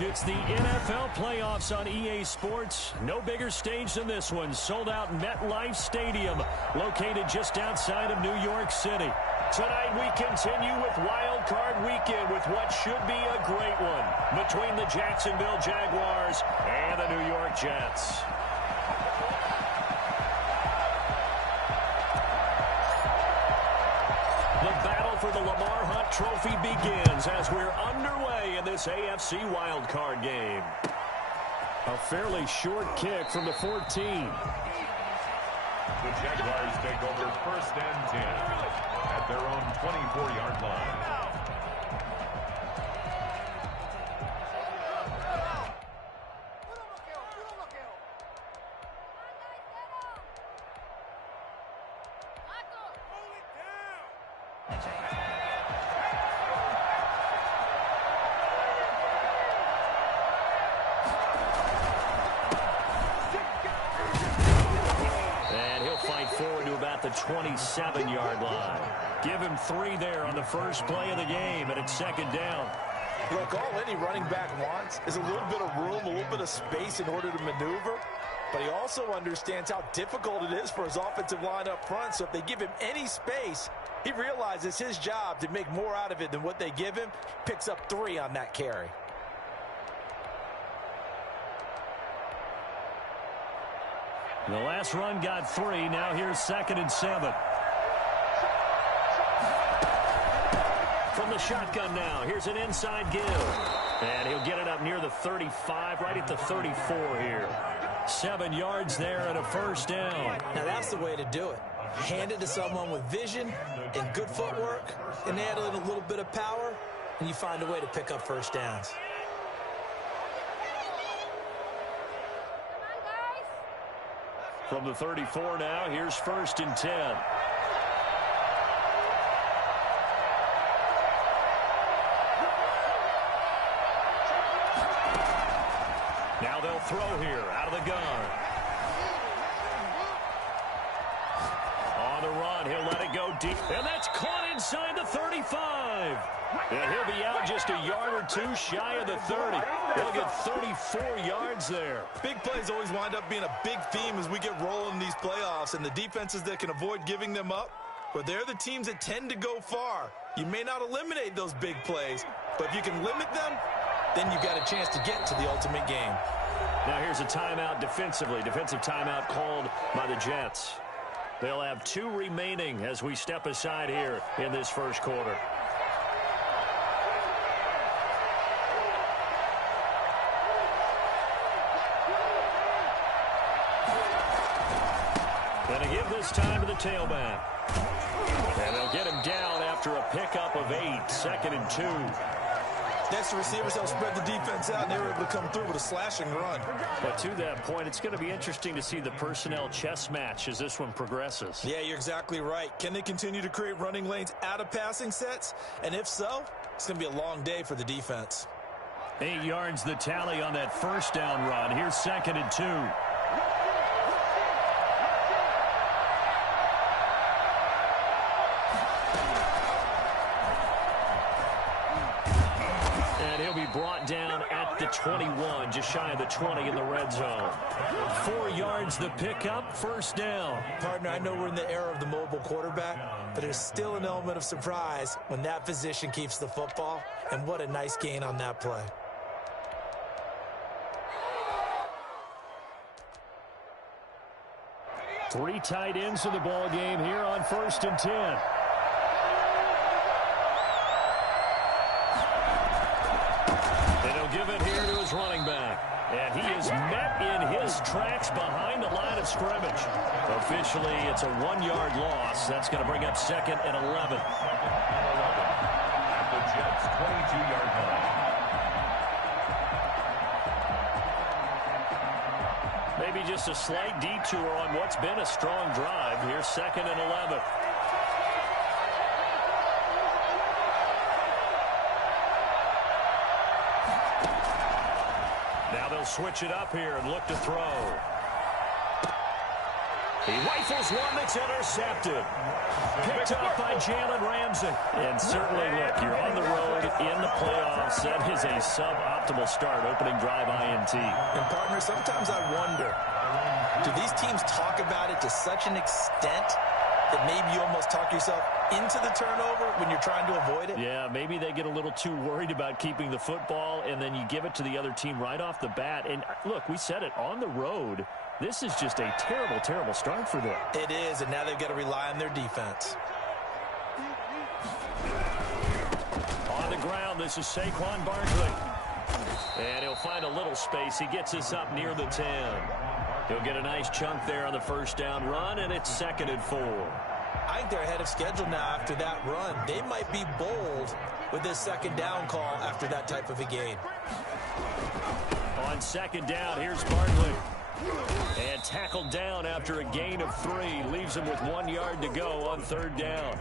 It's the NFL playoffs on EA Sports. No bigger stage than this one. Sold out MetLife Stadium, located just outside of New York City. Tonight we continue with Wild Card Weekend with what should be a great one between the Jacksonville Jaguars and the New York Jets. The battle for the Lamar Hunt Trophy begins as we're underway in this AFC wildcard game. A fairly short kick from the 14. The Jaguars take over 1st and 10 at their own 24-yard line. The 27-yard line. Give him 3 there on the first play of the game, and it's 2nd down. Look, all any running back wants is a little bit of room, a little bit of space in order to maneuver, but he also understands how difficult it is for his offensive line up front, so if they give him any space, he realizes his job to make more out of it than what they give him, picks up 3 on that carry. The last run got 3. Now here's 2nd and 7. From the shotgun now, here's an inside give. And he'll get it up near the 35, right at the 34 here. 7 yards there and a 1st down. Now that's the way to do it. Hand it to someone with vision and good footwork, and add in a little bit of power, and you find a way to pick up 1st downs. From the 34 now, here's 1st and 10. Now they'll throw here out of the gun. On the run, he'll let it go deep. And that's caught inside the 35. And he'll be out just a yard or 2 shy of the 30. They'll get 34 yards there. Big plays always wind up being a big theme as we get rolling in these playoffs, and the defenses that can avoid giving them up, but they're the teams that tend to go far. You may not eliminate those big plays, but if you can limit them, then you've got a chance to get to the ultimate game. Now here's a timeout defensively. Defensive timeout called by the Jets. They'll have 2 remaining as we step aside here in this first quarter. And a give this time to the tailback. And they'll get him down after a pickup of 8. 2nd and 2. Next, the receivers help spread the defense out, and they were able to come through with a slashing run. But to that point, it's going to be interesting to see the personnel chess match as this one progresses. Yeah, you're exactly right. Can they continue to create running lanes out of passing sets? And if so, it's going to be a long day for the defense. 8 yards the tally on that 1st down run. Here's 2nd and 2. Brought down at the 21, just shy of the 20 in the red zone. 4 yards the pickup, 1st down. Partner, I know we're in the era of the mobile quarterback, but there's still an element of surprise when that position keeps the football, and what a nice gain on that play. Three tight ends in the ball game here on 1st and 10. Give it here to his running back. And he is met in his tracks behind the line of scrimmage. Officially, it's a 1-yard loss. That's going to bring up 2nd and 11. At the Jets' 22-yard line. Maybe just a slight detour on what's been a strong drive. Here's 2nd and 11. Now they'll switch it up here and look to throw. He rifles one that's intercepted. Picked up by Jalen Ramsey. And certainly, look, you're on the road in the playoffs. That is a suboptimal start, opening drive INT. And, partner, sometimes I wonder, do these teams talk about it to such an extent that maybe you almost talk yourself into the turnover when you're trying to avoid it? Yeah, maybe they get a little too worried about keeping the football, and then you give it to the other team right off the bat. And, look, we said it, on the road, this is just a terrible, terrible start for them. It is, and now they've got to rely on their defense. On the ground, this is Saquon Barkley. And he'll find a little space. He gets us up near the 10. He'll get a nice chunk there on the first down run, and it's 2nd and 4. I think they're ahead of schedule now after that run. They might be bold with this 2nd down call after that type of a gain. On 2nd down, here's Barkley. And tackled down after a gain of 3. Leaves him with 1 yard to go on 3rd down.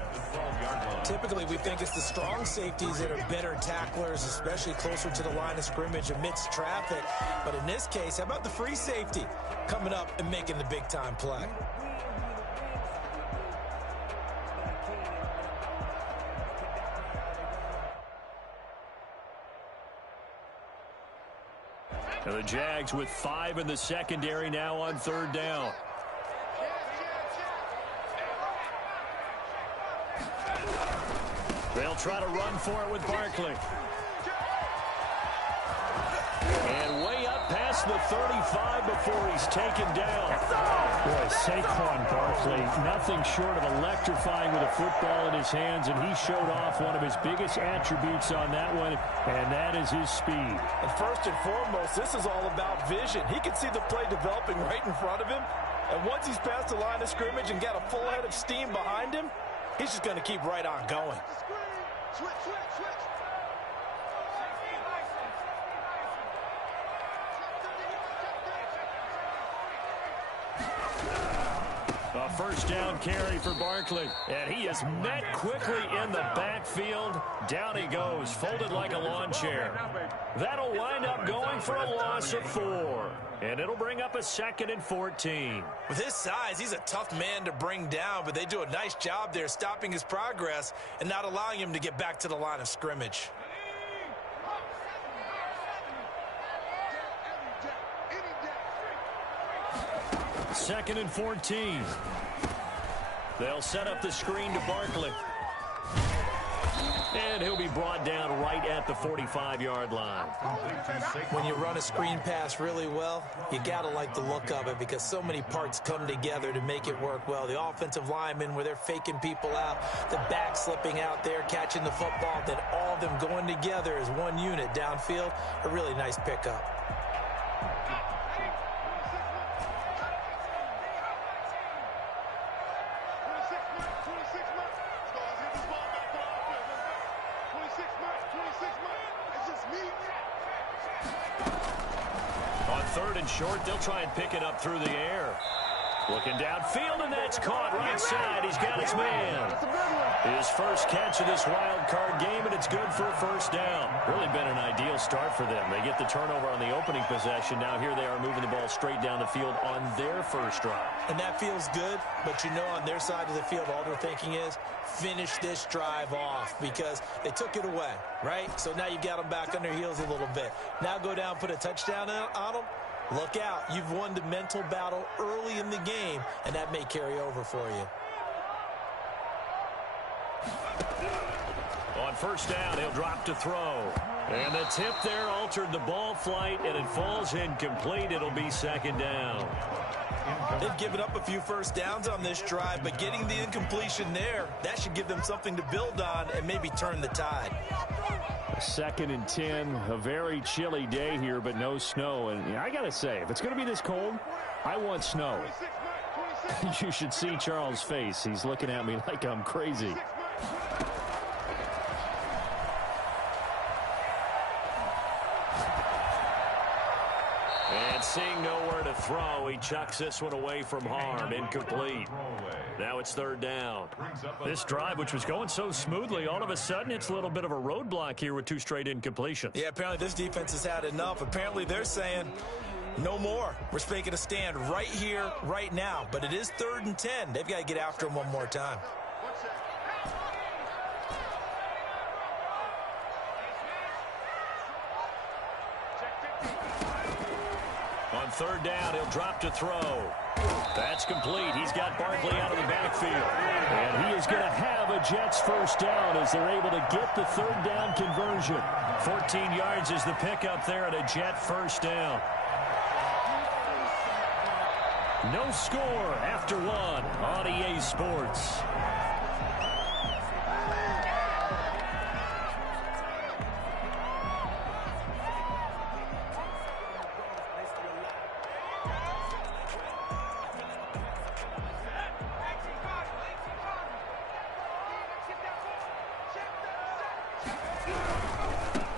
Typically, we think it's the strong safeties that are better tacklers, especially closer to the line of scrimmage amidst traffic. But in this case, how about the free safety coming up and making the big-time play? And the Jags with 5 in the secondary now on 3rd down. They'll try to run for it with Barkley. And way up past the 35 before he's taken down. Boy, Saquon Barkley, nothing short of electrifying with a football in his hands, and he showed off one of his biggest attributes on that one, and that is his speed. And first and foremost, this is all about vision. He can see the play developing right in front of him, and once he's past the line of scrimmage and got a full head of steam behind him, he's just going to keep right on going. Switch. A first down carry for Barkley. And he is met quickly in the backfield. Down he goes, folded like a lawn chair. That'll wind up going for a loss of 4. And it'll bring up a 2nd and 14. With his size, he's a tough man to bring down, but they do a nice job there stopping his progress and not allowing him to get back to the line of scrimmage. Second and 14. They'll set up the screen to Barkley. And he'll be brought down right at the 45-yard line. When you run a screen pass really well, you got to like the look of it because so many parts come together to make it work well. The offensive linemen where they're faking people out, the back slipping out there, catching the football, then all of them going together as one unit downfield. A really nice pickup. Short, they'll try and pick it up through the air. Looking downfield, and that's caught right side. He's got his man. His first catch of this wild card game, and it's good for a first down. Really been an ideal start for them. They get the turnover on the opening possession. Now here they are moving the ball straight down the field on their first drive. And that feels good, but you know on their side of the field, all they're thinking is finish this drive off because they took it away, right? So now you got them back on their heels a little bit. Now go down, put a touchdown on them. Look out. You've won the mental battle early in the game, and that may carry over for you. On first down, he'll drop to throw. And the tip there altered the ball flight, and it falls incomplete. It'll be 2nd down. They've given up a few first downs on this drive, but getting the incompletion there, that should give them something to build on and maybe turn the tide. 2nd and 10, a very chilly day here, but no snow. And I got to say, if it's going to be this cold, I want snow. You should see Charles' face. He's looking at me like I'm crazy. And seeing nowhere to throw, he chucks this one away from harm. Incomplete. Now it's 3rd down. This drive, which was going so smoothly, all of a sudden it's a little bit of a roadblock here with 2 straight incompletions. Yeah, apparently this defense has had enough. Apparently they're saying, No more. We're making a stand right here, right now. But it is 3rd and 10. They've got to get after him one more time. On 3rd down, he'll drop to throw. That's complete. He's got Barkley out of the backfield. And he is going to have a Jets first down as they're able to get the 3rd down conversion. 14 yards is the pickup there at a Jet first down. No score after 1 on EA Sports.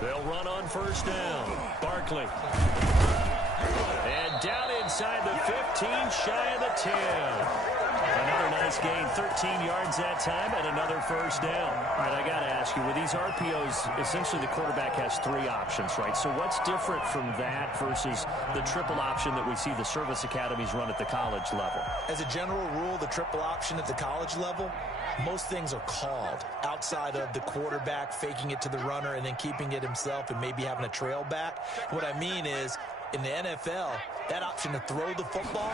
They'll run on first down. Barkley. And down inside the 15, shy of the 10. Another nice gain, 13 yards that time, and another first down. All right, I got to ask you, with these RPOs, essentially the quarterback has 3 options, right? So what's different from that versus the triple option that we see the service academies run at the college level? As a general rule, the triple option at the college level, most things are called outside of the quarterback faking it to the runner and then keeping it himself and maybe having a trail back. What I mean is, in the NFL, that option to throw the football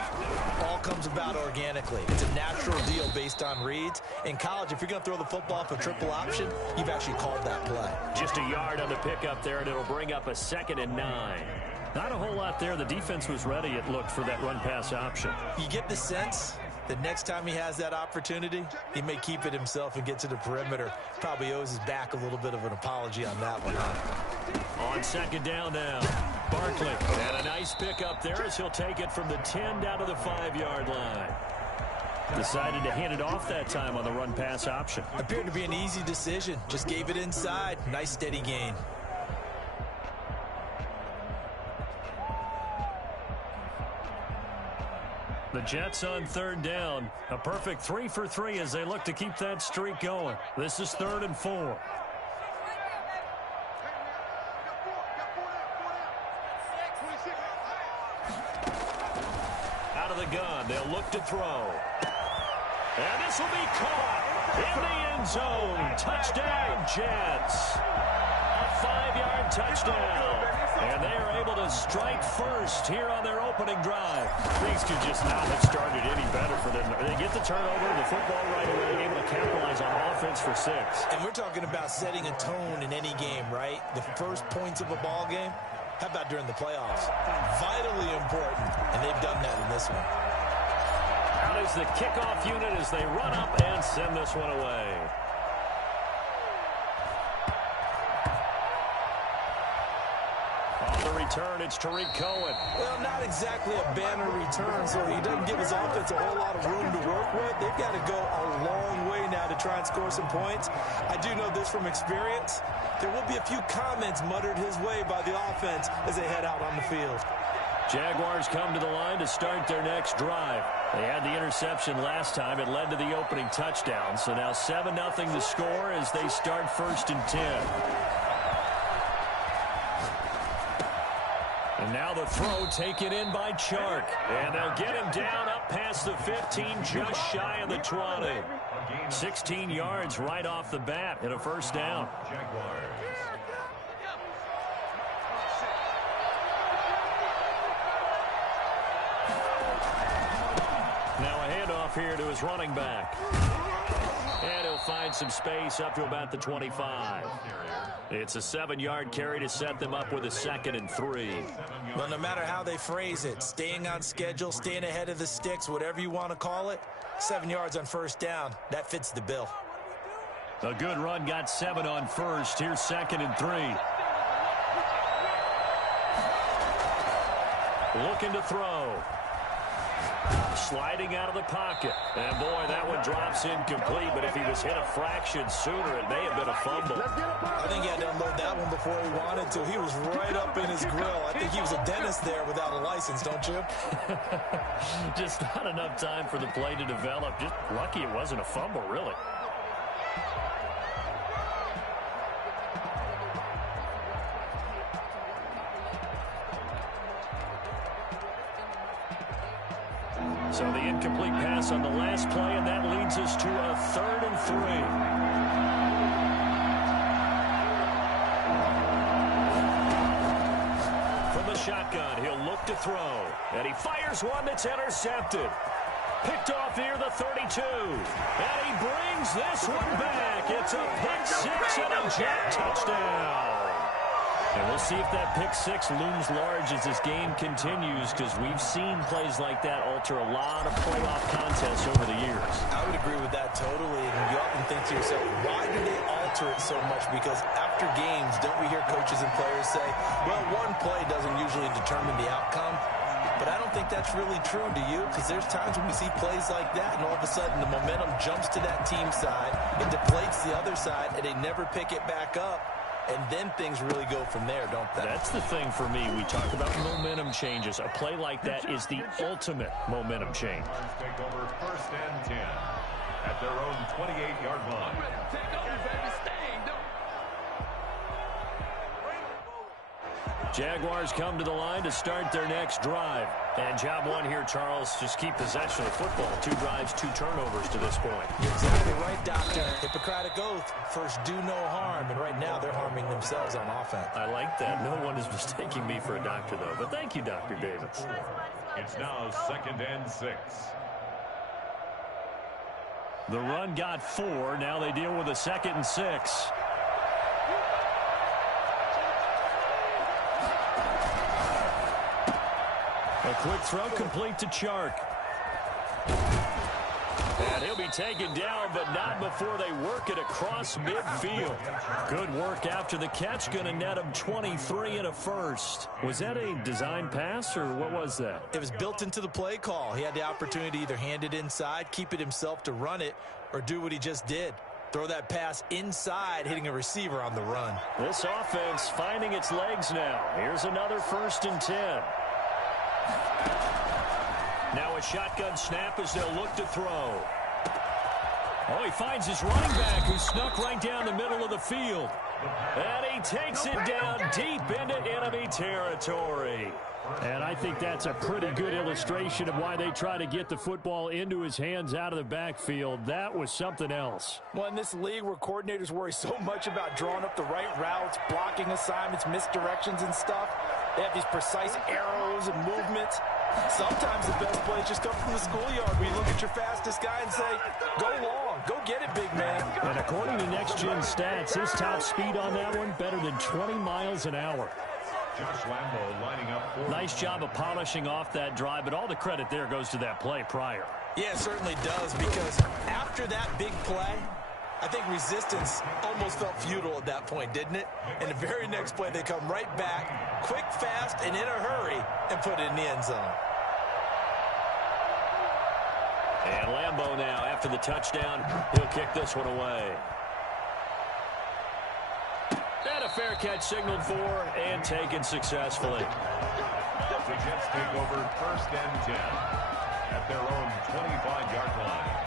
all comes about organically. It's a natural deal based on reads. In college, if you're going to throw the football for triple option, you've actually called that play. Just a yard on the pickup there, and it'll bring up a 2nd and 9. Not a whole lot there. The defense was ready, it looked, for that run-pass option. You get the sense that next time he has that opportunity, he may keep it himself and get to the perimeter. Probably owes his back a little bit of an apology on that one, huh? On 2nd down now, Barkley. And a nice pickup there as he'll take it from the 10 down to the 5-yard line. Decided to hand it off that time on the run-pass option. Appeared to be an easy decision. Just gave it inside. Nice steady gain. The Jets on 3rd down. A perfect 3 for 3 as they look to keep that streak going. This is 3rd and 4. Out of the gun, they'll look to throw. And this will be caught in the end zone. Touchdown, Jets. A 5-yard touchdown. And they are able to strike first here on their opening drive. Things could just not have started any better for them. They get the turnover, the football right away, able to capitalize on offense for 6. And we're talking about setting a tone in any game, right? The first points of a ball game. How about during the playoffs? Vitally important, and they've done that in this one. Out is the kickoff unit as they run up and send this one away. On the return, it's Tariq Cohen. Well, not exactly a banner return, so he doesn't give his offense a whole lot of room to work with. They've got to go a long way now to try and score some points. I do know this from experience. There will be a few comments muttered his way by the offense as they head out on the field. Jaguars come to the line to start their next drive. They had the interception last time. It led to the opening touchdown. So now 7-0 the score as they start 1st and 10. And now the throw taken in by Chark. And they'll get him down up past the 15, just shy of the 20. 16 yards right off the bat and a first down. Now a handoff here to his running back. And he'll find some space up to about the 25. It's a 7-yard carry to set them up with a 2nd and 3. Well, no matter how they phrase it, staying on schedule, staying ahead of the sticks, whatever you want to call it, 7 yards on first down, that fits the bill. A good run got 7 on first. Here's 2nd and 3. Looking to throw. Sliding out of the pocket. And boy, that one drops incomplete, but if he was hit a fraction sooner, it may have been a fumble. I think he had to unload that one before he wanted to. He was right up in his grill. I think he was a dentist there without a license, don't you? Just not enough time for the play to develop. Just lucky it wasn't a fumble, really. So the incomplete pass on the last play, and that leads us to a 3rd and 3. From the shotgun, he'll look to throw. And he fires one that's intercepted. Picked off near the 32. And he brings this one back. It's a pick 6 and a jet touchdown. And we'll see if that pick 6 looms large as this game continues, because we've seen plays like that alter a lot of playoff contests over the years. I would agree with that totally. And you often think to yourself, why do they alter it so much? Because after games, don't we hear coaches and players say, well, one play doesn't usually determine the outcome? But I don't think that's really true, do you? Because there's times when we see plays like that, and all of a sudden the momentum jumps to that team side, it deflates the other side, and they never pick it back up. And then things really go from there, don't they? That's the thing for me. We talk about momentum changes. A play like that is the ultimate momentum change. Take over 1st and 10 at their own 28-yard line. Jaguars come to the line to start their next drive. And job one here, Charles, just keep possession of the football. 2 drives, 2 turnovers to this point. You're exactly right, Doctor. Hippocratic oath, first do no harm. And right now they're harming themselves on offense. I like that. No one is mistaking me for a doctor, though. But thank you, Dr. Davis. It's now 2nd and 6. The run got 4. Now they deal with a 2nd and 6. A quick throw complete to Chark. And he'll be taken down, but not before they work it across midfield. Good work after the catch. Going to net him 23 and a first. Was that a design pass, or what was that? It was built into the play call. He had the opportunity to either hand it inside, keep it himself to run it, or do what he just did. Throw that pass inside, hitting a receiver on the run. This offense finding its legs now. Here's another 1st and 10. Now a shotgun snap as they'll look to throw. Oh, he finds his running back who snuck right down the middle of the field. And he takes it down deep into enemy territory. And I think that's a pretty good illustration of why they try to get the football into his hands out of the backfield. That was something else. Well, in this league where coordinators worry so much about drawing up the right routes, blocking assignments, misdirections and stuff, they have these precise arrows and movements. Sometimes the best plays just come from the schoolyard where you look at your fastest guy and say, go long, go get it, big man. And according to Next Gen Stats, his top speed on that one, better than 20 miles an hour. Josh Lambo lining up for nice job of polishing off that drive, but all the credit there goes to that play prior. Yeah, it certainly does, because after that big play, I think resistance almost felt futile at that point, didn't it? And the very next play, they come right back, quick, fast, and in a hurry, and put it in the end zone. And Lambo now, after the touchdown, he'll kick this one away. And a fair catch signaled for and taken successfully. The Jets take over 1st and 10 at their own 25-yard line.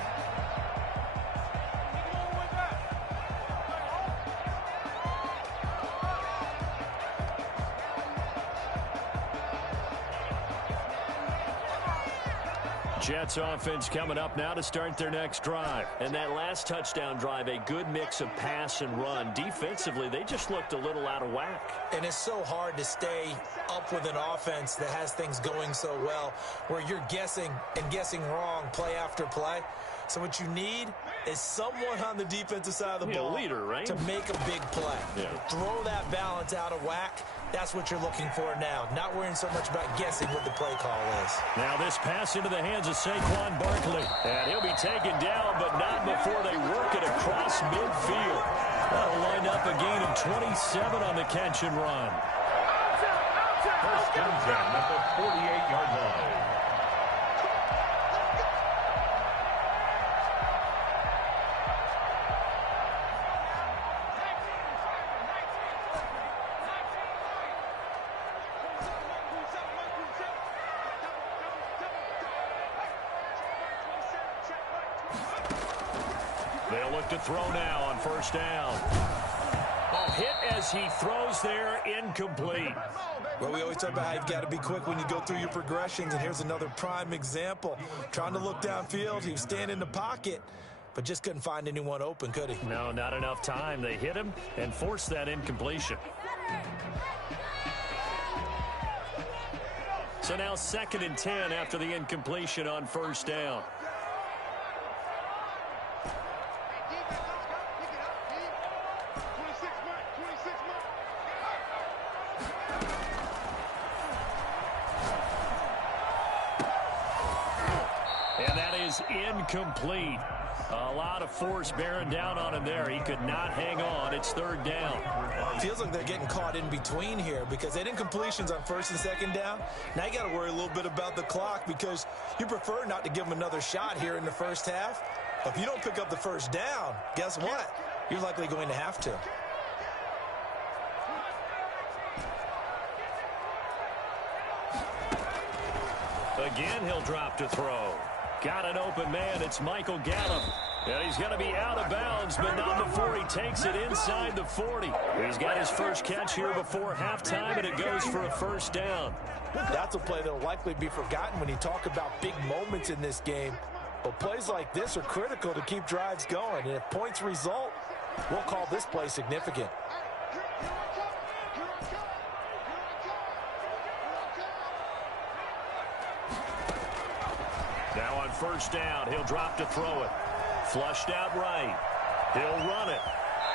Jets offense coming up now to start their next drive. And that last touchdown drive, a good mix of pass and run. Defensively, they just looked a little out of whack. And it's so hard to stay up with an offense that has things going so well, where you're guessing and guessing wrong play after play. So what you need is someone on the defensive side of the ball, leader, right? to make a big play. Yeah. Throw that balance out of whack. That's what you're looking for now. Not worrying so much about guessing what the play call is. Now this pass into the hands of Saquon Barkley. And he'll be taken down, but not before they work it across midfield. That'll line up a gain of 27 on the catch and run. 1st and 10 at the 48-yard line. They'll look to throw now on 1st down. Oh, hit as as he throws there, incomplete. Well, we always talk about how you've got to be quick when you go through your progressions, and here's another prime example. Trying to look downfield, he was standing in the pocket, but just couldn't find anyone open, could he? No, not enough time. They hit him and forced that incompletion. So now 2nd and 10 after the incompletion on first down. And that is incomplete. A lot of force bearing down on him there. He could not hang on. It's 3rd down. Feels like they're getting caught in between here because they had incompletions on 1st and 2nd down. Now you got to worry a little bit about the clock because you prefer not to give them another shot here in the first half. But if you don't pick up the 1st down, guess what? You're likely going to have to. Again, he'll drop to throw. Got an open man. It's Michael Gallup. And he's going to be out of bounds, but not before he takes it inside the 40. He's got his first catch here before halftime, and it goes for a 1st down. That's a play that will likely be forgotten when you talk about big moments in this game. But plays like this are critical to keep drives going. And if points result, we'll call this play significant. Now on 1st down, he'll drop to throw it. Flushed out right. He'll run it.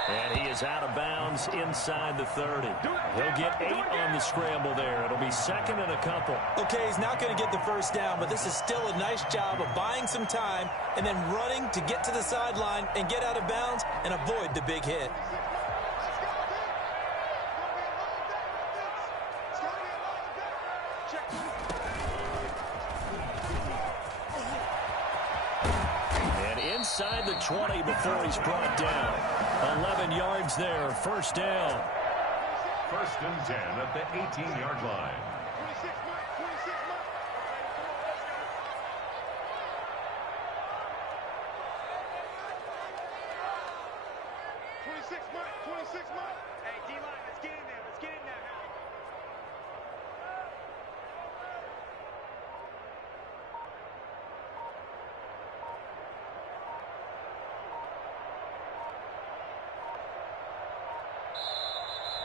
And he is out of bounds inside the 30. He'll get 8 on the scramble there. It'll be 2nd and a couple. Okay, he's not going to get the 1st down, but this is still a nice job of buying some time and then running to get to the sideline and get out of bounds and avoid the big hit. Inside the 20 before he's brought down. 11 yards there, 1st down. 1st and 10 at the 18-yard line. Hey, D-line, let's get in there. Let's get in there now.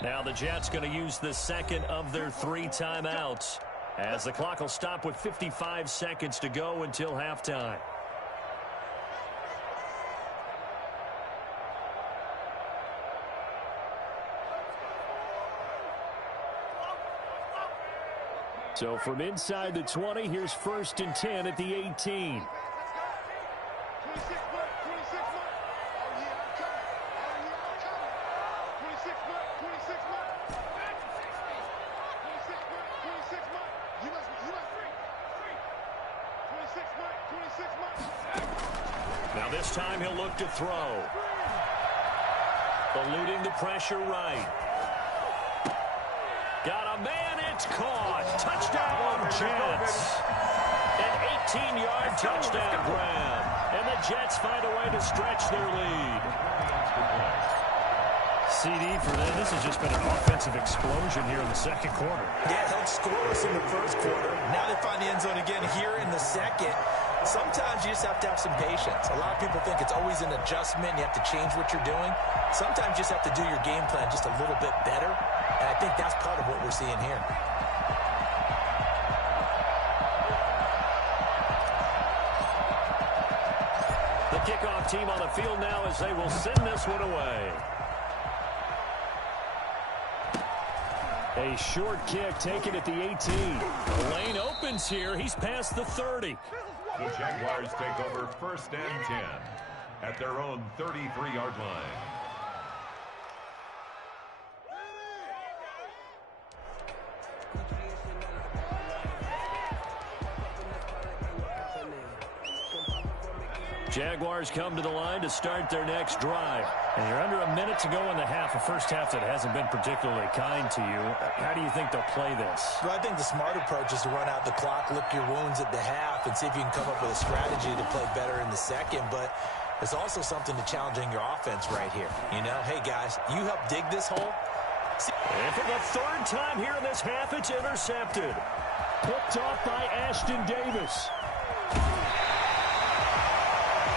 Now the Jets going to use the 2nd of their 3 timeouts as the clock will stop with 55 seconds to go until halftime. So from inside the 20, here's 1st and 10 at the 18. Now this time he'll look to throw. Eluding the pressure right. Got a man, it's caught. Touchdown, Jets. An 18-yard touchdown grab. And the Jets find a way to stretch their lead. CD for them. This has just been an offensive explosion here in the 2nd quarter. Yeah, helped scoreless in the 1st quarter. Now they find the end zone again here in the 2nd. Sometimes you just have to have some patience. A lot of people think it's always an adjustment. You have to change what you're doing. Sometimes you just have to do your game plan just a little bit better. And I think that's part of what we're seeing here. The kickoff team on the field now as they will send this one away. A short kick taken at the 18. The lane opens here. He's past the 30. The Jaguars take over 1st and 10 at their own 33-yard line. Jaguars come to the line to start their next drive. And you're under a minute to go in the half, a first half that hasn't been particularly kind to you. How do you think they'll play this? Well, I think the smart approach is to run out the clock, lick your wounds at the half, and see if you can come up with a strategy to play better in the 2nd. But there's also something to challenging your offense right here. You know, hey, guys, you help dig this hole. And for the third time here in this half, it's intercepted. Picked off by Ashton Davis.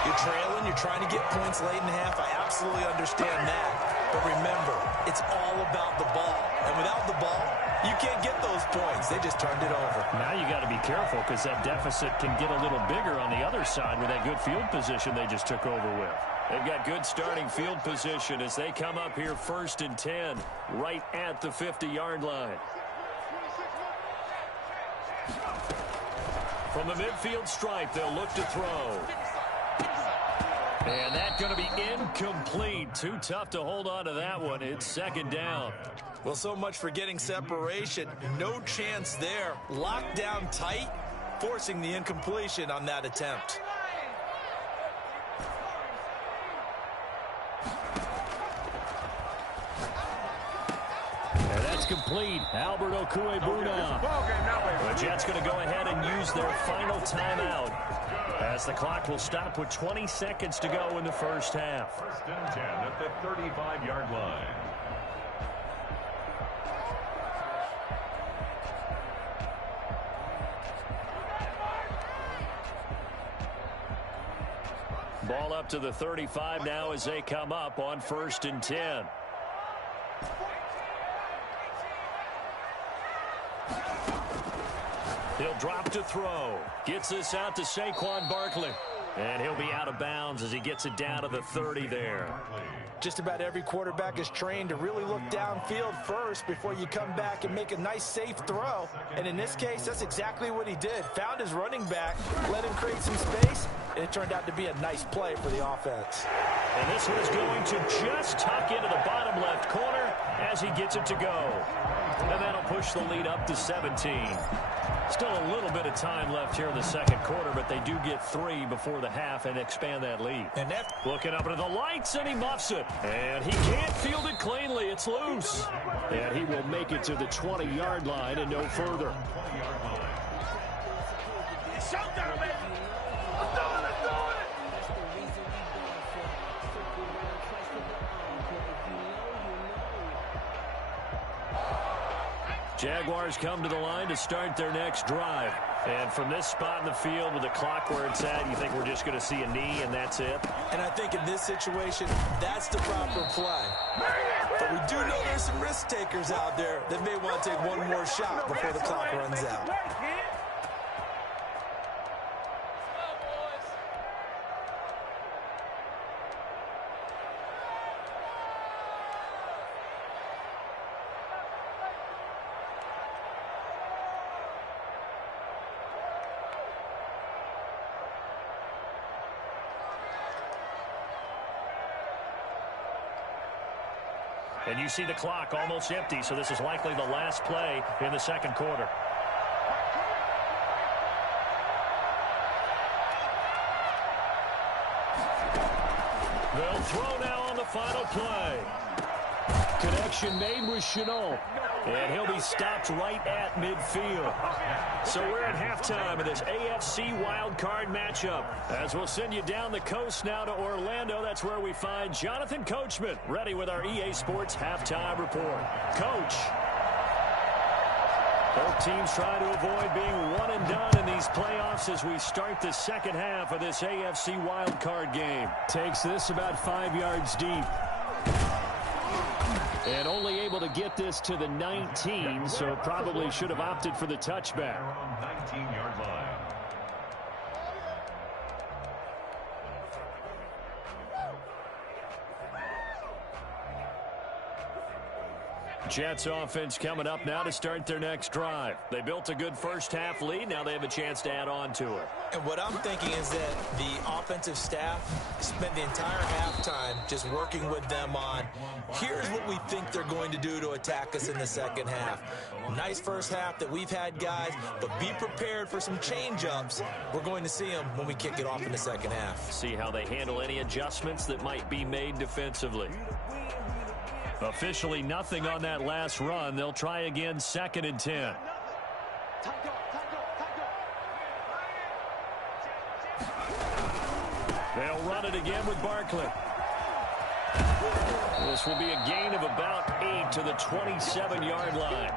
You're trailing, you're trying to get points late in the half. I absolutely understand that. But remember, it's all about the ball. And without the ball, you can't get those points. They just turned it over. Now you got to be careful because that deficit can get a little bigger on the other side with that good field position they just took over with. They've got good starting field position as they come up here 1st and 10 right at the 50-yard line. From the midfield stripe, they'll look to throw. And that's going to be incomplete. Too tough to hold on to that one. It's 2nd down. Well, so much for getting separation. No chance there. Locked down tight, forcing the incompletion on that attempt. And that's complete. Albert Okuebuna. The Jets going to go ahead and use their final timeout as the clock will stop with 20 seconds to go in the first half. 1st and 10 at the 35-yard line. Ball up to the 35 now as they come up on 1st and 10. He'll drop to throw. Gets this out to Saquon Barkley. And he'll be out of bounds as he gets it down to the 30 there. Just about every quarterback is trained to really look downfield first before you come back and make a nice, safe throw. And in this case, that's exactly what he did. Found his running back, let him create some space, and it turned out to be a nice play for the offense. And this one is going to just tuck into the bottom left corner as he gets it to go. And that'll push the lead up to 17. Still a little bit of time left here in the 2nd quarter, but they do get 3 before the half and expand that lead. And that looking up into the lights, and he muffs it. And he can't field it cleanly. It's loose. And he will make it to the 20-yard line and no further. It's showtime, baby. Let's do it, let's do it. Jaguars come to the line to start their next drive. And from this spot in the field with the clock where it's at, you think we're just going to see a knee and that's it? And I think in this situation, that's the proper play. But we do know there's some risk takers out there that may want to take one more shot before the clock runs out. And you see the clock almost empty, so this is likely the last play in the 2nd quarter. They'll throw now on the final play. Connection made with Chenault. And he'll be stopped right at midfield. So we're at halftime of this AFC wildcard matchup. As we'll send you down the coast now to Orlando, that's where we find Jonathan Coachman, ready with our EA Sports halftime report. Coach. Both teams trying to avoid being one and done in these playoffs as we start the 2nd half of this AFC wildcard game. Takes this about 5 yards deep. And only able to get this to the 19, so probably should have opted for the touchback. 19-yard line. Jets offense coming up now to start their next drive. They built a good first half lead. Now they have a chance to add on to it. And what I'm thinking is that the offensive staff spent the entire halftime just working with them on, here's what we think they're going to do to attack us in the 2nd half. Nice first half that we've had, guys, but be prepared for some change-ups. We're going to see them when we kick it off in the 2nd half. See how they handle any adjustments that might be made defensively. Officially nothing on that last run. They'll try again 2nd and 10. They'll run it again with Barkley. This will be a gain of about 8 to the 27-yard line.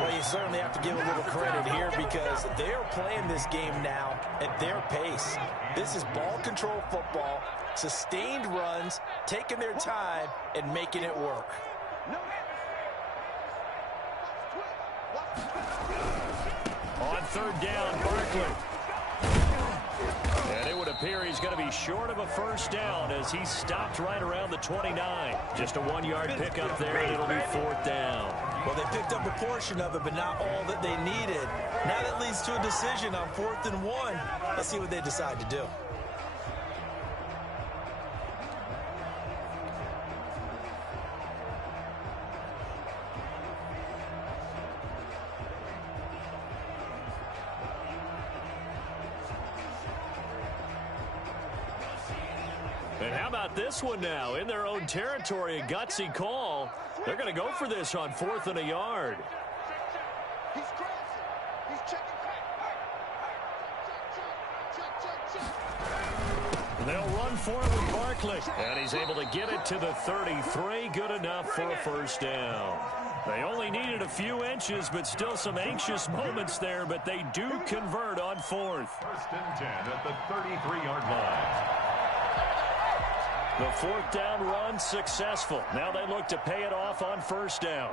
Well, you certainly have to give a little credit here because they're playing this game now at their pace. This is ball control football, sustained runs, taking their time, and making it work. On third down, Barkley. And it would appear he's going to be short of a first down as he stopped right around the 29. Just a 1-yard pickup there, and it'll be fourth down. Well, they picked up a portion of it, but not all that they needed. Now that leads to a decision on 4th and 1. Let's see what they decide to do. And how about this one now? In their own territory, a gutsy call. They're going to go for this on 4th and a yard. He's crossing. He's checking back. They'll run for it with Barkley. And he's able to get it to the 33. Good enough for a first down. They only needed a few inches, but still some anxious moments there, but they do convert on 4th. 1st and 10 at the 33-yard line. The 4th down run successful. Now they look to pay it off on first down.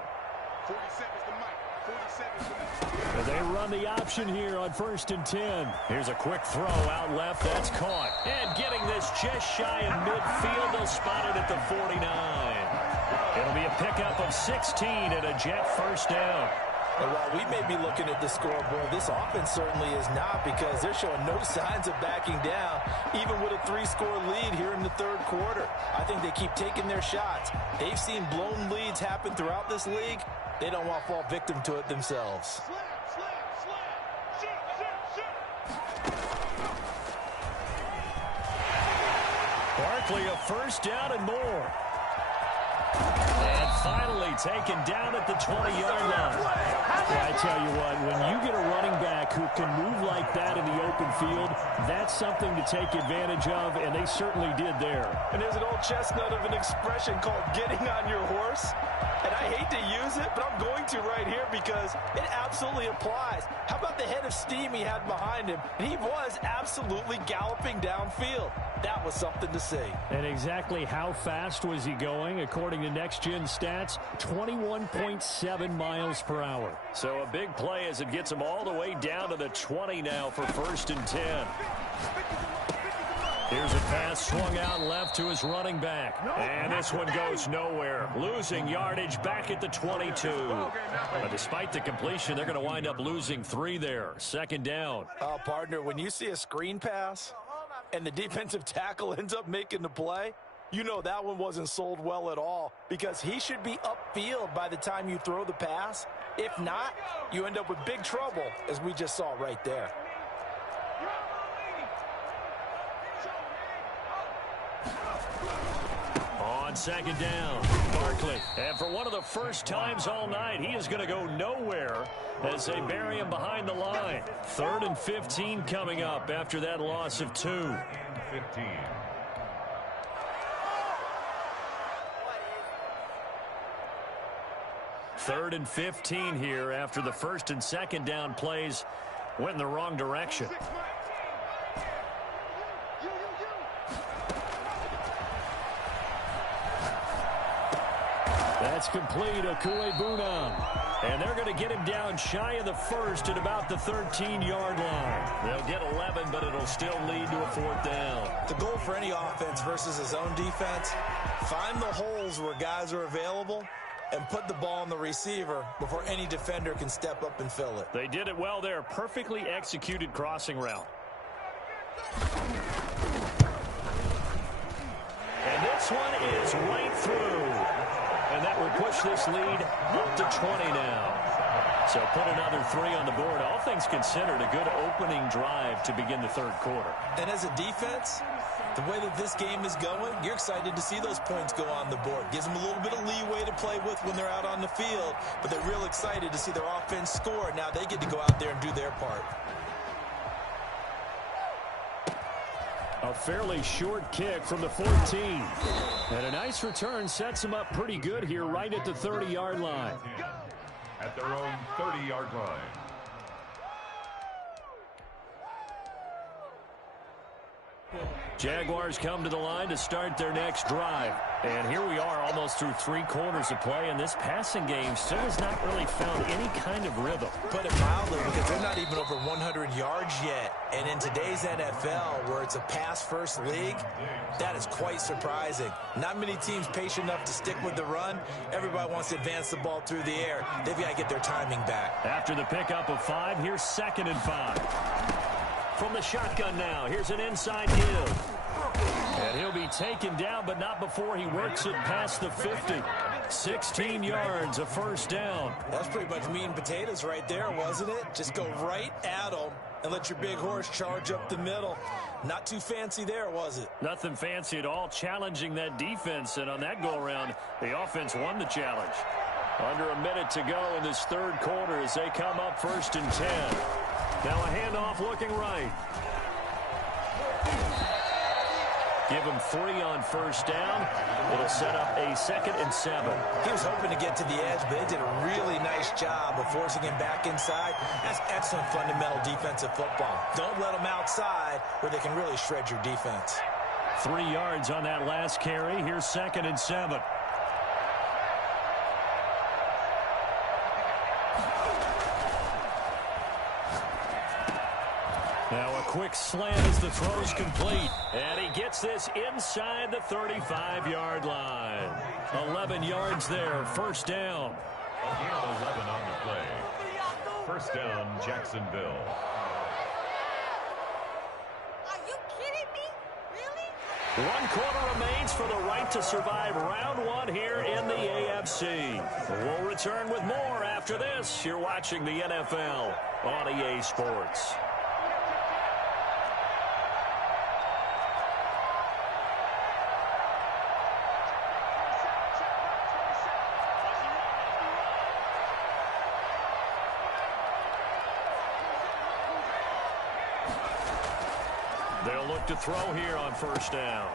47's the mic. 47's the mic. And they run the option here on 1st and 10. Here's a quick throw out left. That's caught. And getting this just shy of midfield. They'll spot it at the 49. It'll be a pickup of 16 and a Jet first down. And while we may be looking at the scoreboard, this offense certainly is not because they're showing no signs of backing down, even with a 3-score lead here in the 3rd quarter. I think they keep taking their shots. They've seen blown leads happen throughout this league. They don't want to fall victim to it themselves. Slam, slam, slam. Shoot, shoot, shoot. Barkley a first down and more. And finally taken down at the 20-yard line. Yeah, I tell you what, when you get a running back who can move like that in the open field, that's something to take advantage of, and they certainly did there. And there's an old chestnut of an expression called getting on your horse. And I hate to use it, but I'm going to right here because it absolutely applies. How about the head of steam he had behind him? And he was absolutely galloping downfield. That was something to see. And exactly how fast was he going? According to Next Gen Stats, 21.7 miles per hour. So a big play as it gets him all the way down to the 20 now for 1st and 10. Here's a pass swung out left to his running back. And this one goes nowhere. Losing yardage back at the 22. But despite the completion, they're going to wind up losing 3 there. 2nd down. Partner, when you see a screen pass and the defensive tackle ends up making the play, you know that one wasn't sold well at all because he should be upfield by the time you throw the pass. If not, you end up with big trouble, as we just saw right there. On 2nd down, Barkley. And for one of the first times all night, he is going to go nowhere as they bury him behind the line. 3rd and 15 coming up after that loss of 2. 15. Third and 15 here after the 1st and 2nd down plays went in the wrong direction. That's complete, Okuebunam. And they're going to get him down shy of the 1st at about the 13-yard line. They'll get 11, but it'll still lead to a 4th down. The goal for any offense versus his own defense, find the holes where guys are available and put the ball on the receiver before any defender can step up and fill it. They did it well there. Perfectly executed crossing route. And this one is right through. And that will push this lead up to 20 now. So put another 3 on the board. All things considered, a good opening drive to begin the 3rd quarter. And as a defense, the way that this game is going, you're excited to see those points go on the board. Gives them a little bit of leeway to play with when they're out on the field, but they're real excited to see their offense score. Now they get to go out there and do their part. A fairly short kick from the 14. And a nice return sets them up pretty good here right at the 30-yard line. At their own 30-yard line. Jaguars come to the line to start their next drive. And here we are almost through 3 quarters of play, and this passing game still has not really found any kind of rhythm. Put it mildly, because they're not even over 100 yards yet. And in today's NFL, where it's a pass-first league, that is quite surprising. Not many teams patient enough to stick with the run. Everybody wants to advance the ball through the air. They've got to get their timing back. After the pickup of 5, here's 2nd and 5. From the shotgun now, here's an inside give. And he'll be taken down, but not before he works it past the 50. 16 yards, a first down. That's pretty much meat and potatoes right there, wasn't it? Just go right at him and let your big horse charge up the middle. Not too fancy there, was it? Nothing fancy at all, challenging that defense. And on that go-around, the offense won the challenge. Under a minute to go in this 3rd quarter as they come up 1st and 10. Now a handoff looking right. Give him 3 on first down. It'll set up a 2nd and 7. He was hoping to get to the edge, but they did a really nice job of forcing him back inside. That's excellent fundamental defensive football. Don't let them outside where they can really shred your defense. 3 yards on that last carry. Here's 2nd and 7. Now a quick slant as the throw's complete. And he gets this inside the 35-yard line. 11 yards there, first down. A gain of 11 on the play. First down, Jacksonville. Are you kidding me? Really? 1 quarter remains for the right to survive round 1 here in the AFC. We'll return with more after this. You're watching the NFL on EA Sports. They'll look to throw here on first down.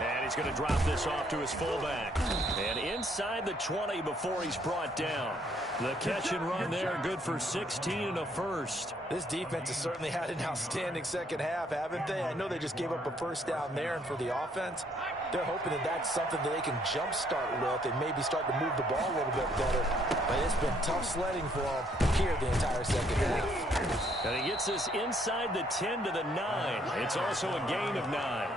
And he's going to drop this off to his fullback. And inside the 20 before he's brought down. The catch and run there, good for 16 and a first. This defense has certainly had an outstanding second half, haven't they? I know they just gave up a first down there, and for the offense, they're hoping that that's something that they can jumpstart with and maybe start to move the ball a little bit better. But it's been tough sledding for them here the entire second half. And he gets this inside the 10 to the 9. It's also a gain of 9.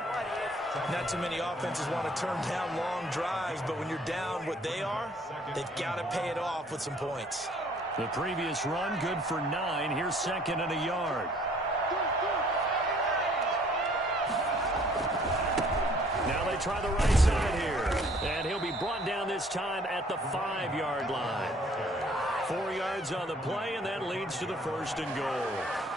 Not too many offenses want to turn down long drives, but when you're down what they are, they've got to pay it off with some points. The previous run, good for 9. Here's 2nd and a yard. Now they try the right side here. And he'll be brought down this time at the 5-yard line. 4 yards on the play, and that leads to the 1st and goal.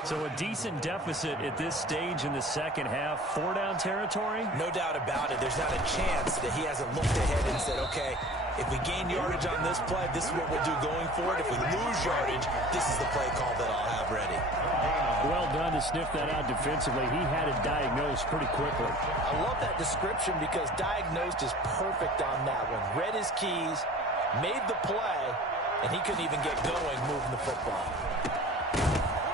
So a decent deficit at this stage in the second half. 4-down territory? No doubt about it. There's not a chance that he hasn't looked ahead and said, okay, if we gain yardage on this play, this is what we'll do going forward. If we lose yardage, this is the play call that I'll have ready. Well done to sniff that out defensively. He had it diagnosed pretty quickly. I love that description because diagnosed is perfect on that one. Read his keys, made the play, and he couldn't even get going moving the football.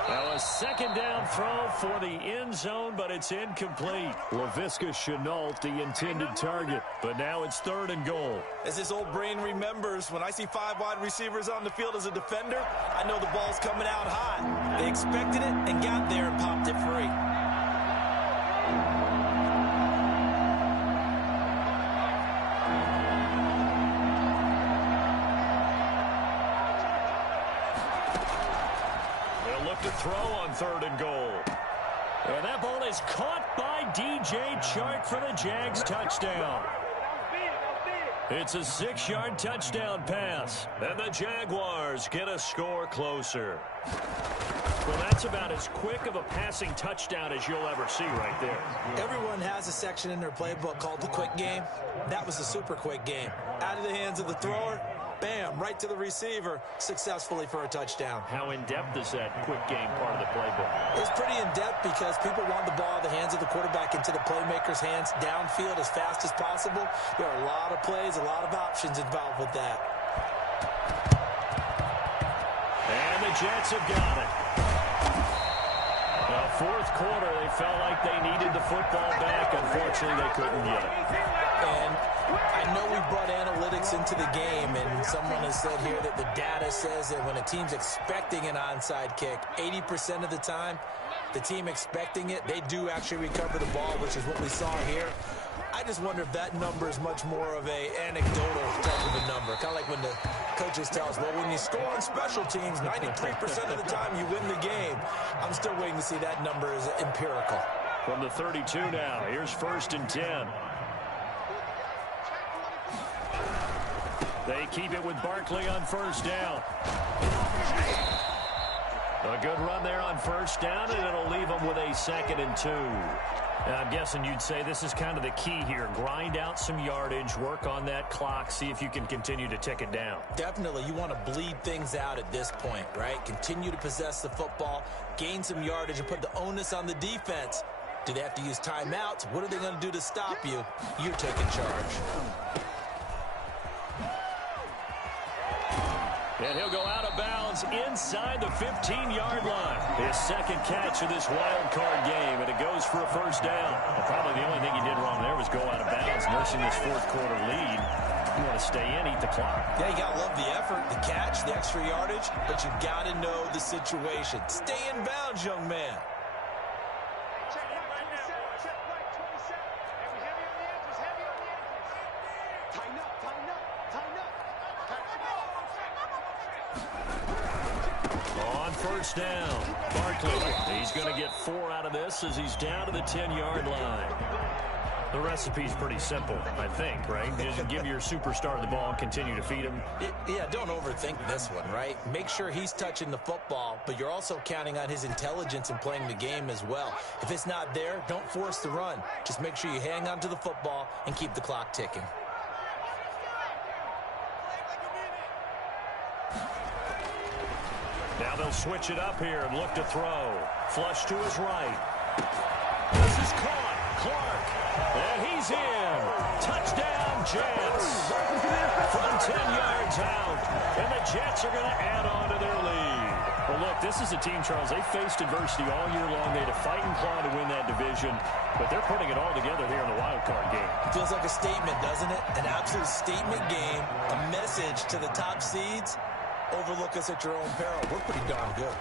Now a 2nd down throw for the end zone, but it's incomplete. Laviska Shenault, the intended target, but now it's 3rd and goal. As this old brain remembers, when I see 5 wide receivers on the field as a defender, I know the ball's coming out hot. They expected it and got there and popped it free. To throw on 3rd and goal. And that ball is caught by DJ Chark for the Jags touchdown. It's a 6-yard touchdown pass. And the Jaguars get a score closer. Well, that's about as quick of a passing touchdown as you'll ever see right there. Everyone has a section in their playbook called the quick game. That was the super quick game. Out of the hands of the thrower, bam, right to the receiver, successfully for a touchdown. How in-depth is that quick game part of the playbook? It's pretty in-depth because people want the ball in the hands of the quarterback into the playmaker's hands downfield as fast as possible. There are a lot of plays, a lot of options involved with that. And the Jets have got it. Fourth quarter, they felt like they needed the football back. Unfortunately, they couldn't get it. And I know we brought analytics into the game, and someone has said here that the data says that when a team's expecting an onside kick, 80% of the time, the team expecting it, they do actually recover the ball, which is what we saw here. I just wonder if that number is much more of a anecdotal type of a number. Kind of like when the coaches tell us, well, when you score on special teams, 93% of the time you win the game. I'm still waiting to see that number is empirical. From the 32 now, here's 1st and 10. They keep it with Barkley on 1st down. A good run there on 1st down, and it'll leave them with a 2nd and 2. I'm guessing you'd say this is kind of the key here. Grind out some yardage, work on that clock, see if you can continue to tick it down. Definitely. You want to bleed things out at this point, right? Continue to possess the football, gain some yardage, and put the onus on the defense. Do they have to use timeouts? What are they going to do to stop you? You're taking charge. And he'll go out of bounds inside the 15-yard line. His 2nd catch of this wild card game, and it goes for a 1st down. Well, probably the only thing he did wrong there was go out of bounds, nursing this 4th quarter lead. You want to stay in, eat the clock. Yeah, you got to love the effort, the catch, the extra yardage, but you got to know the situation. Stay in bounds, young man. Check right now. Check right 27. And we heavy on the edges, heavy on the edges. Tighten up, tighten up, tighten up. On 1st down, Barkley. He's going to get 4 out of this as he's down to the 10-yard line. The recipe's pretty simple, I think, right? Just give your superstar the ball and continue to feed him. Yeah, don't overthink this one, right? Make sure he's touching the football, but you're also counting on his intelligence in playing the game as well. If it's not there, don't force the run. Just make sure you hang on to the football and keep the clock ticking. Now they'll switch it up here and look to throw. Flush to his right. This is caught. Clark. And he's in. Touchdown, Jets. From 10 yards out. And the Jets are going to add on to their lead. Well, look, this is a team, Charles. They faced adversity all year long. They had to fight and claw to win that division. But they're putting it all together here in the wild card game. Feels like a statement, doesn't it? An absolute statement game. A message to the top seeds. Overlook us at your own peril. We're pretty darn good.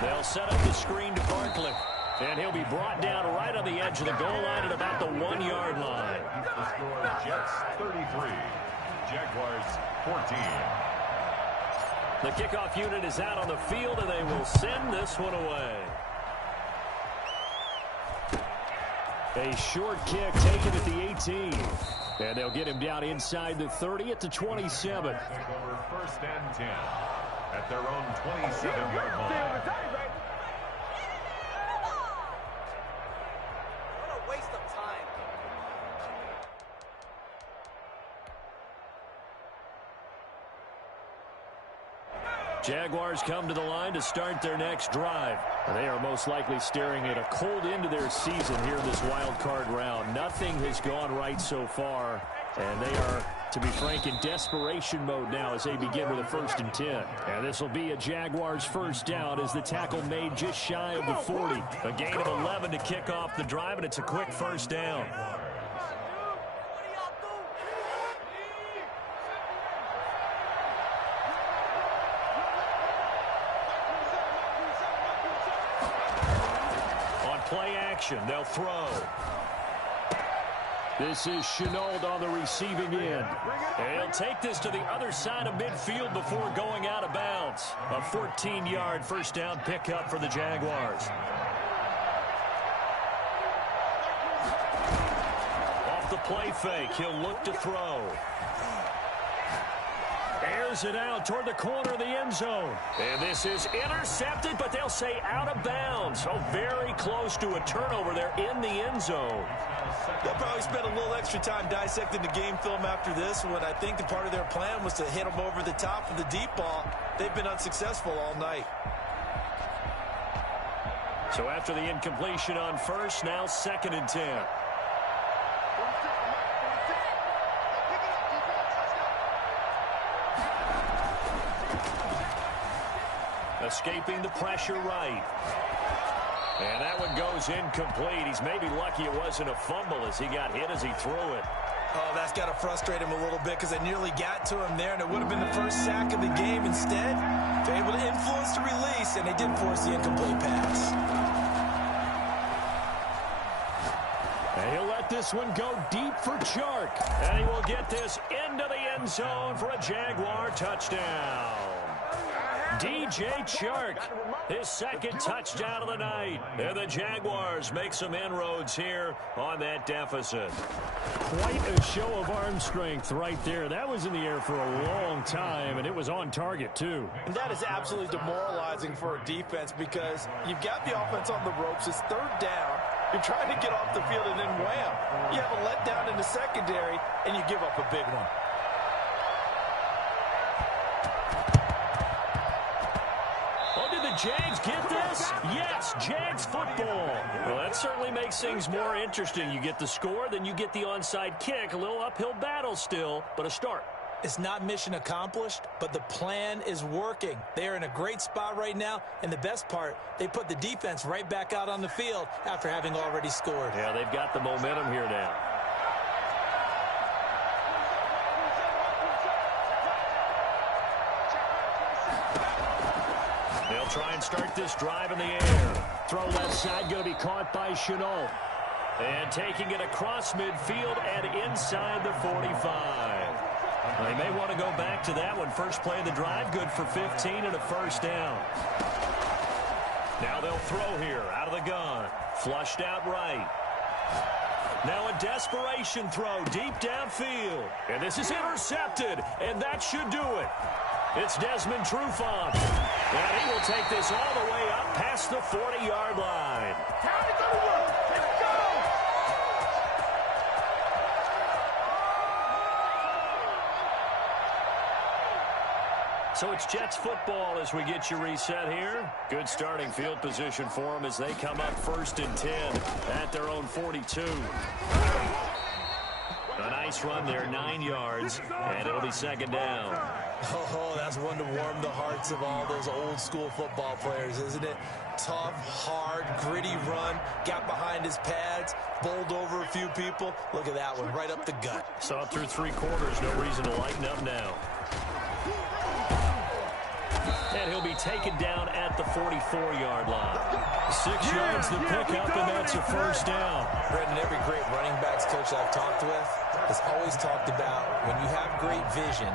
They'll set up the screen to Barkley. And he'll be brought down right on the edge of the goal line at about the 1-yard line. The score, Jets 33, Jaguars 14. The kickoff unit is out on the field, and they will send this one away. A short kick taken at the 18. And they'll get him down inside the 30 at the 27. Take over 1st and 10 at their own 27-yard line. What a waste of time. Jaguars come to the line to start their next drive. They are most likely staring at a cold end to their season here in this wild card round. Nothing has gone right so far, and they are, to be frank, in desperation mode now as they begin with a 1st and 10. And this will be a Jaguars 1st down as the tackle made just shy of the 40. A gain of 11 to kick off the drive, and it's a quick 1st down. Play action. They'll throw. This is Chenault on the receiving end. And he'll take this to the other side of midfield before going out of bounds. A 14-yard 1st down pickup for the Jaguars. Off the play fake, he'll look to throw. Airs throws it out toward the corner of the end zone. And this is intercepted, but they'll say out of bounds. So very close to a turnover there in the end zone. They'll probably spend a little extra time dissecting the game film after this one. I think the part of their plan was to hit them over the top of the deep ball. They've been unsuccessful all night. So after the incompletion on first, now 2nd and 10. Escaping the pressure right. And that one goes incomplete. He's maybe lucky it wasn't a fumble as he got hit as he threw it. Oh, that's got to frustrate him a little bit because they nearly got to him there, and it would have been the first sack of the game. Instead, they're able to influence the release, and they did force the incomplete pass. And he'll let this one go deep for Chark. And he will get this into the end zone for a Jaguar touchdown. DJ Chark, his 2nd touchdown of the night. And the Jaguars make some inroads here on that deficit. Quite a show of arm strength right there. That was in the air for a long time, and it was on target, too. And that is absolutely demoralizing for a defense because you've got the offense on the ropes. It's 3rd down. You're trying to get off the field, and then wham, you have a letdown in the secondary, and you give up a big one. Jags get this? Yes, Jags football. Well, that certainly makes things more interesting. You get the score, then you get the onside kick. A little uphill battle still, but a start. It's not mission accomplished, but the plan is working. They're in a great spot right now, and the best part, they put the defense right back out on the field after having already scored. Yeah, they've got the momentum here now. They'll try and start this drive in the air. Throw left side, going to be caught by Chenault. And taking it across midfield and inside the 45. They may want to go back to that one. First play of the drive, good for 15 and a first down. Now they'll throw here out of the gun. Flushed out right. Now a desperation throw deep downfield. And this is intercepted, and that should do it. It's Desmond Trufant. And he will take this all the way up past the 40-yard line. Time to go to work. Let's go. So it's Jets football as we get you reset here. Good starting field position for them as they come up 1st and 10 at their own 42. A nice run there, 9 yards, and it'll be 2nd down. Oh, that's one to warm the hearts of all those old-school football players, isn't it? Tough, hard, gritty run, got behind his pads, bowled over a few people. Look at that one, right up the gut. Saw it through 3 quarters, no reason to lighten up now. And he'll be taken down at the 44-yard line. 6 yards the pickup, and that's a first down. Brendan, every great running backs coach I've talked with has always talked about when you have great vision,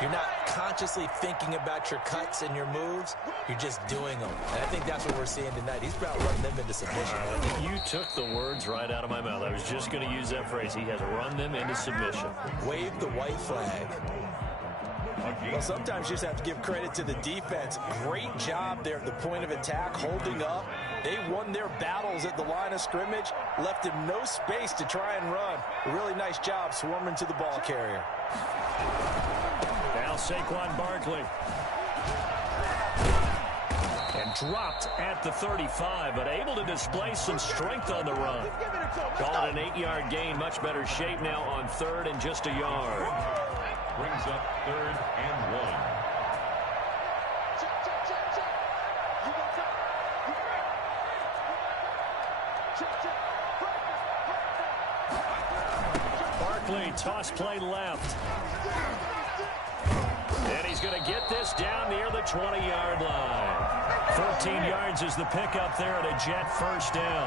you're not consciously thinking about your cuts and your moves. You're just doing them. And I think that's what we're seeing tonight. He's about running them into submission. You took the words right out of my mouth. I was just going to use that phrase. He has run them into submission. Wave the white flag. Well, sometimes you just have to give credit to the defense. Great job there at the point of attack, holding up. They won their battles at the line of scrimmage, left him no space to try and run. A really nice job swarming to the ball carrier. Now Saquon Barkley. And dropped at the 35, but able to display some strength on the run. Call it an 8-yard gain, much better shape now on 3rd and just a yard. Brings up 3rd and 1. Check, check, check, check. You go top. You check, check. Barkley, toss play left. And he's going to get this down near the 20-yard line. 14 yards is the pickup there at a Jet first down.